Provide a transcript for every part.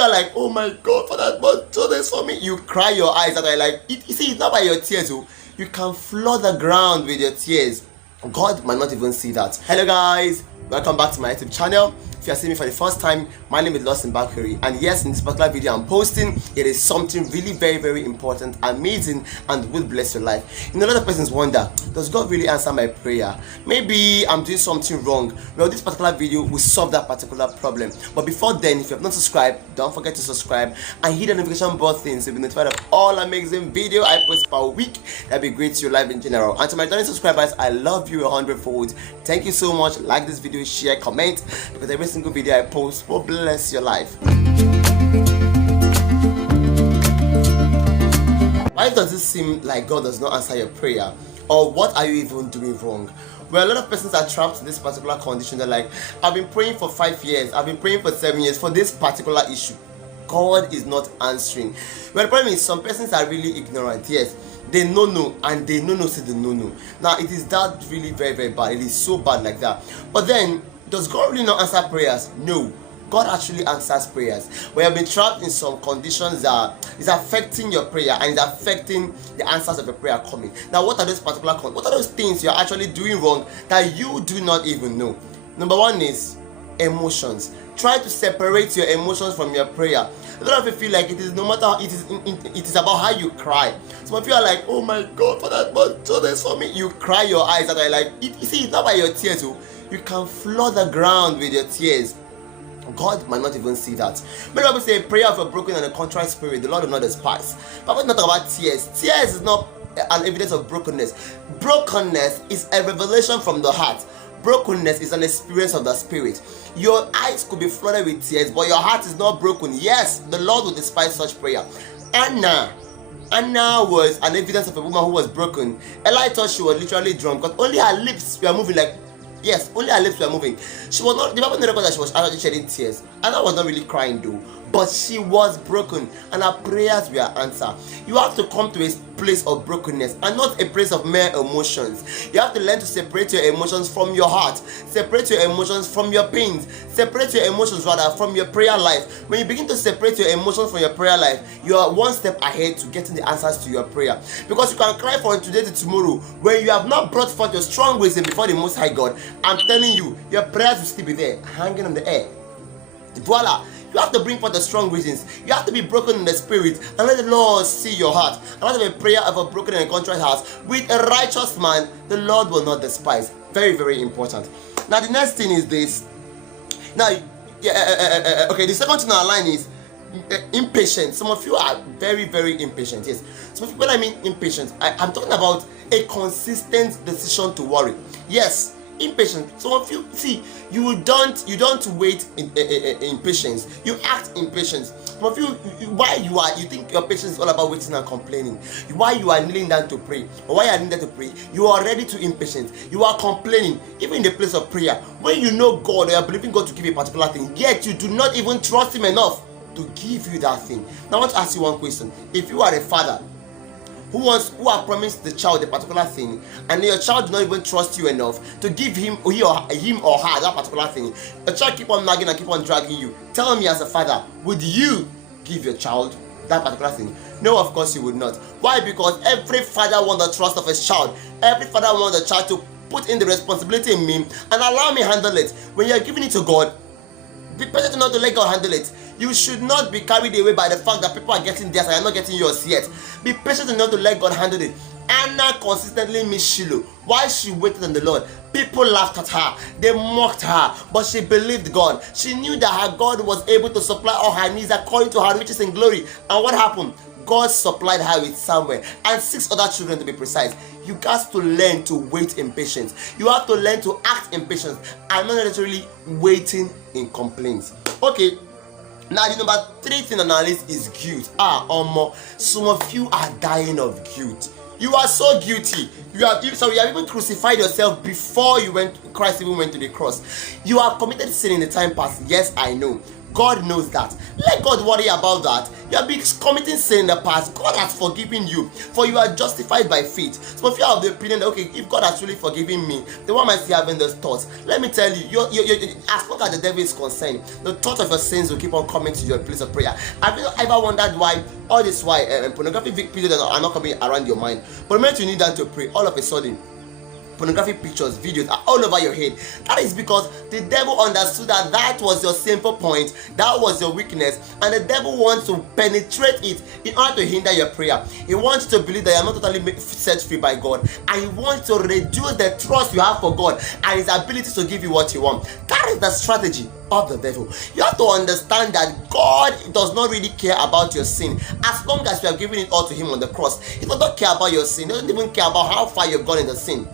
you are like, oh my God, for that, but do this for me. You cry your eyes and are like, you see, it's not by your tears. You can flood the ground with your tears. God might not even see that. Hello guys, welcome back to my YouTube channel. If you are seeing me for the first time, my name is Lost Bakuri, and yes, in this particular video I'm posting, it is something really very important, amazing, and will bless your life. You know, a lot of persons wonder, does God really answer my prayer? Maybe I'm doing something wrong. Well, this particular video will solve that particular problem. But before then, if you have not subscribed, don't forget to subscribe and hit the notification button so you'll be notified of all amazing video I post per week. That'd be great to your life in general. And to my returning subscribers, I love you 100-fold. Thank you so much. Like this video, share, comment, because every single video I post will bless your life. Why does it seem like God does not answer your prayer? Or what are you even doing wrong? Well, a lot of persons are trapped in this particular condition. They're like, I've been praying for 5 years, I've been praying for 7 years for this particular issue. God is not answering. Well, the problem is some persons are really ignorant. Yes, they know and they know say they know. Now it is that really very bad. It is so bad like that. But then, does God really not answer prayers? No. God actually answers prayers. We have been trapped in some conditions that is affecting your prayer and is affecting the answers of your prayer coming. Now, what are those what are those things you're actually doing wrong that you do not even know? Number one is emotions. Try to separate your emotions from your prayer. A lot of you feel like it is no matter it is about how you cry. Some of you are like, oh my God, for that, but do this for me. You cry your eyes and are like, you see, it's not by your tears. You can flood the ground with your tears. God might not even see that. Many people say prayer of a broken and a contrite spirit, the Lord will not despise. But we're not talking about tears. Tears is not an evidence of brokenness. Brokenness is a revelation from the heart. Brokenness is an experience of the spirit. Your eyes could be flooded with tears, but your heart is not broken. Yes, the Lord will despise such prayer. Anna was an evidence of a woman who was broken. Eli thought she was literally drunk because only her lips were moving like, yes, only her lips were moving. She was not, the Bible records that she was actually shedding tears. Anna was not really crying though, but she was broken and her prayers were answered. You have to come to a place of brokenness and not a place of mere emotions. You have to learn to separate your emotions from your heart, separate your emotions from your pains, separate your emotions rather from your prayer life. When you begin to separate your emotions from your prayer life, you are one step ahead to getting the answers to your prayer. Because you can cry from today to tomorrow when you have not brought forth your strong reason before the Most High God. I'm telling you, your prayers will still be there, hanging in the air. Voila! You have to bring forth the strong reasons. You have to be broken in the spirit and let the Lord see your heart. And let a prayer of a broken and contrite heart with a righteous man, the Lord will not despise. Very important. Now the next thing is this. Now, okay, the second thing on our line is impatient. Some of you are very impatient. Yes, some of you, when I mean impatient, I'm talking about a consistent decision to worry. Yes, impatient. Some of you, see, you don't wait in patience. You act in patience. Some of you, why you think your patience is all about waiting and complaining. Why you are kneeling down to pray, or why you are kneeling down to pray, you are already too impatient. You are complaining, even in the place of prayer. When you know God, or you are believing God to give you a particular thing, yet you do not even trust Him enough to give you that thing. Now I want to ask you one question. If you are a father who has promised the child a particular thing, and your child does not even trust you enough to give him or her that particular thing, the child keep on nagging and keep on dragging you. Tell me, as a father, would you give your child that particular thing? No, of course you would not. Why? Because every father wants the trust of his child. Every father wants the child to put in the responsibility in me and allow me handle it. When you are giving it to God, be patient enough to let God handle it. You should not be carried away by the fact that people are getting theirs and you're not getting yours yet. Be patient enough to let God handle it. Anna consistently missed Shiloh. While she waited on the Lord, people laughed at her, they mocked her, but she believed God. She knew that her God was able to supply all her needs according to her riches in glory. And what happened? God supplied her with Samuel and 6 other children, to be precise. You got to learn to wait in patience. You have to learn to act in patience and not necessarily waiting in complaints. Okay. Now the number 3 thing on our list is guilt. Some of you are dying of guilt. You are so guilty. You have even crucified yourself before Christ even went to the cross. You have committed sin in the time past. Yes, I know. God knows that. Let God worry about that. You have been committing sin in the past. God has forgiven you, for you are justified by faith. So if you have the opinion that, okay, if God has really forgiven me, then why am I still having those thoughts? Let me tell you, as long as the devil is concerned, the thought of your sins will keep on coming to your place of prayer. Have you ever wondered why all this pornographic videos are not coming around your mind? But the moment you need that to pray, all of a sudden pornographic pictures, videos are all over your head. That is because the devil understood that that was your simple point, that was your weakness, and the devil wants to penetrate it in order to hinder your prayer. He wants you to believe that you are not totally set free by God, and he wants to reduce the trust you have for God and his ability to give you what you want. That is the strategy of the devil. You have to understand that God does not really care about your sin as long as you are giving it all to him on the cross. He does not care about your sin. He doesn't even care about how far you've gone in the sin.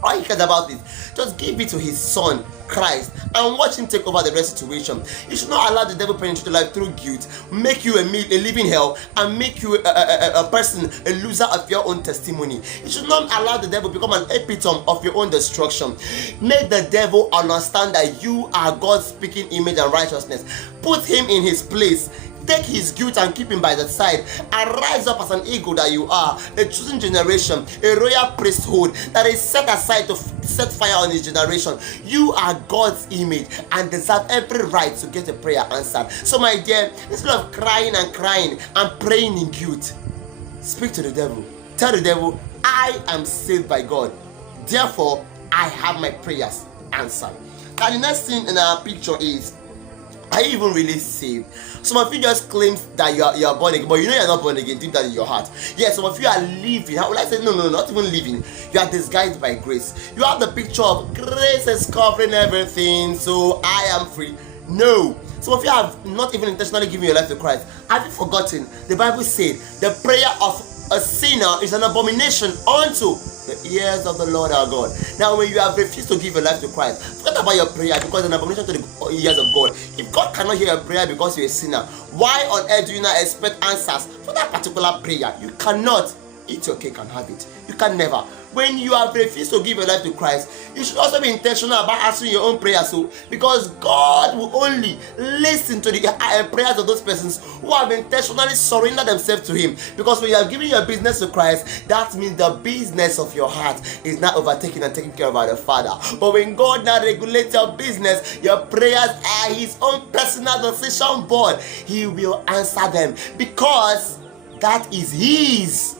All he cares about is just give it to his son Christ and watch him take over the rest situation. You should not allow the devil penetrate your life through guilt, make you a living hell, and make you a person, a loser of your own testimony. You should not allow the devil become an epitome of your own destruction. Make the devil understand that you are God's speaking image and righteousness. Put him in his place. Take his guilt and keep him by the side, and rise up as an eagle that you are, a chosen generation, a royal priesthood that is set aside to set fire on his generation. You are God's image and deserve every right to get a prayer answered. So my dear, instead of crying and praying in guilt, speak to the devil. Tell the devil, I am saved by God, therefore I have my prayers answered. Now the next thing in our picture is, are you even really saved? Some of you just claim that you are born again, but you know you are not born again deep down in your heart. Yes, some of you are living. How will I say no, not even living. You are disguised by grace. You have the picture of grace is covering everything, so I am free. No. Some of you have not even intentionally given your life to Christ. Have you forgotten? The Bible said the prayer of a sinner is an abomination unto the ears of the Lord our God. Now, when you have refused to give your life to Christ, forget about your prayer because it's an abomination to the ears of God. If God cannot hear your prayer because you're a sinner, why on earth do you not expect answers for that particular prayer? You cannot eat your cake and have it. You can never. When you have refused to give your life to Christ, you should also be intentional about answering your own prayers. So, because God will only listen to the prayers of those persons who have intentionally surrendered themselves to him. Because when you have given your business to Christ, that means the business of your heart is not overtaken and taken care of by the Father. But when God now regulates your business, your prayers are his own personal decision board. He will answer them because that is his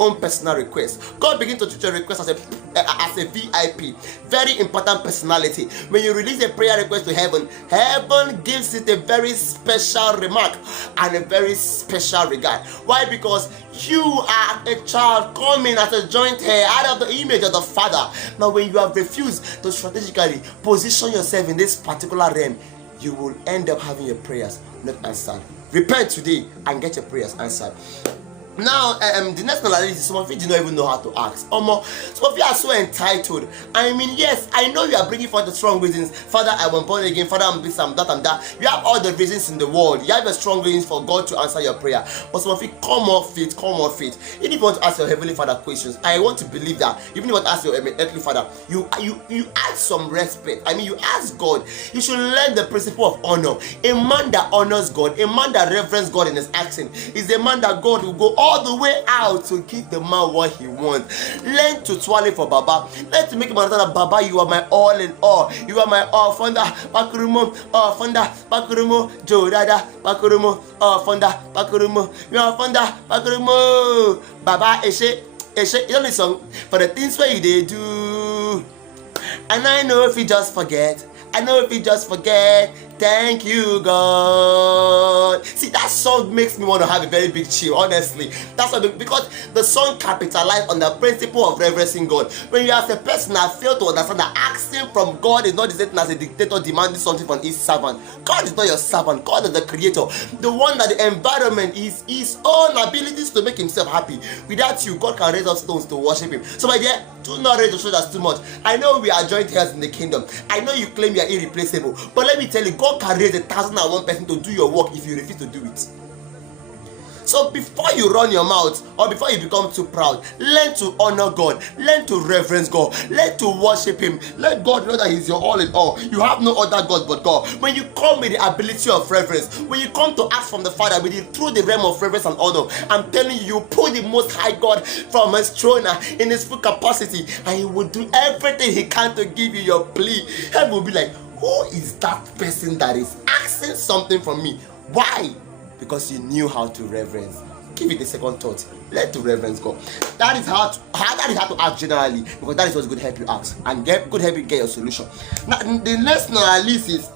own personal request. God begins to treat your request as a VIP, very important personality. When you release a prayer request to heaven, heaven gives it a very special remark and a very special regard. Why? Because you are a child coming as a joint heir out of the image of the Father. Now, when you have refused to strategically position yourself in this particular realm, you will end up having your prayers not answered. Repent today and get your prayers answered. Now, the next analysis is some of you do not even know how to ask. Some of you are so entitled. I mean, yes, I know you are bringing forth the strong reasons. Father, I was born again. Father, I'm this, I'm that, I'm that. You have all the reasons in the world. You have the strong reasons for God to answer your prayer. But some of you, come off it. Even if you want to ask your Heavenly Father questions, I want to believe that. Even if you want to ask your earthly Father, you ask some respect. I mean, you ask God. You should learn the principle of honor. A man that honors God, a man that reverences God in his action, is a man that God will go all the way out to give the man what he wants. Learn to twirl for Baba. Learn to make him understand that Baba, you are my all in all. You are my all. Fonda Bakurumo, Fonda Bakurumo, Jodada Bakurumo, Fonda Bakurumo, you are Fonda Bakurumo, Baba Eshe. You know this song? For the things where you they do, and I know if you just forget. Thank you, God. See, that song makes me want to have a very big chill, honestly. That's why, because the song capitalized on the principle of reverencing God. When you as a person have failed to understand that asking from God is not the same as a dictator demanding something from his servant. God is not your servant. God is the creator. The one that the environment is his own abilities to make himself happy. Without you, God can raise up stones to worship him. So my dear, do not raise your shoulders too much. I know we are joint heirs in the kingdom. I know you claim you are irreplaceable. But let me tell you, God can raise 1,001 person to do your work if you refuse to do it. So before you run your mouth or before you become too proud, learn to honor God, learn to reverence God, learn to worship Him. Let God know that He's your all in all. You have no other God but God. When you come with the ability of reverence, when you come to ask from the Father through the realm of reverence and honor, I'm telling you, you put the Most High God from His throne in His full capacity, and He will do everything He can to give you your plea. Heaven will be like, who is that person that is asking something from me? Why? Because you knew how to reverence. Give it a second thought. Learn to reverence God. That is how to act generally, because that is what's going to help you act and good help you get your solution. Now, the next analysis is,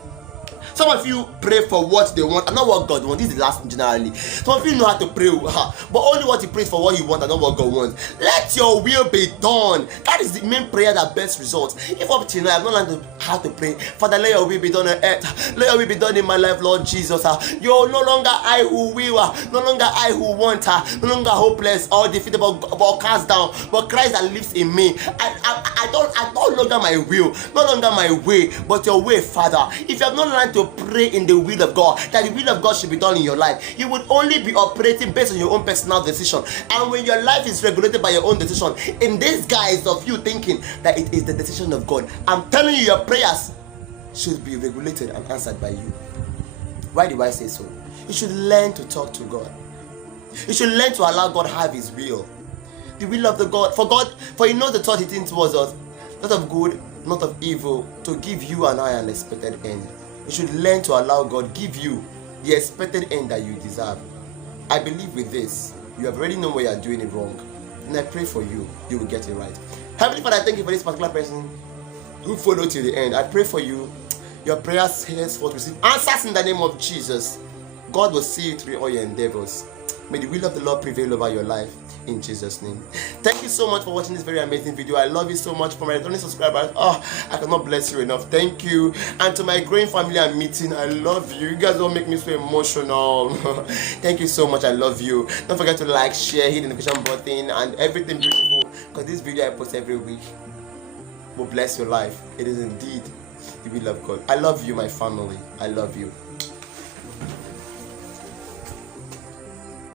some of you pray for what they want and not what God wants. This is the last one generally. Some of you know how to pray, but only what you pray for what you want and not what God wants. Let your will be done. That is the main prayer that best results. If up till now I've not learned how to pray, Father, let your will be done on earth. Let your will be done in my life, Lord Jesus. You're no longer I who will, no longer I who want, no longer hopeless or defeated but cast down, but Christ that lives in me. I no longer my will, no longer my way, but your way, Father. If you have not learned to pray in the will of God, that the will of God should be done in your life, you would only be operating based on your own personal decision. And when your life is regulated by your own decision, in this guise of you thinking that it is the decision of God, I'm telling you, your prayers should be regulated and answered by you. Why do I say so? You should learn to talk to God. You should learn to allow God have His will. The will of the God, for He knows the thought He thinks towards us, not of good, not of evil, to give you and I an expected end. You should learn to allow God give you the expected end that you deserve. I believe with this, you have already known where you are doing it wrong, and I pray for you, you will get it right. Heavenly Father, I thank you for this particular person who followed till the end. I pray for you, your prayers henceforth receive answers in the name of Jesus. God will see you through all your endeavors. May the will of the Lord prevail over your life, in Jesus' name. Thank you so much for watching this very amazing video. I love you so much. For my returning subscribers, I cannot bless you enough. Thank you. And to my growing family I'm meeting, I love you. You guys don't make me so emotional. Thank you so much. I love you. Don't forget to like, share, hit the notification button and everything beautiful, because this video I post every week will bless your life. It is indeed the will of God. I love you, my family. I love you.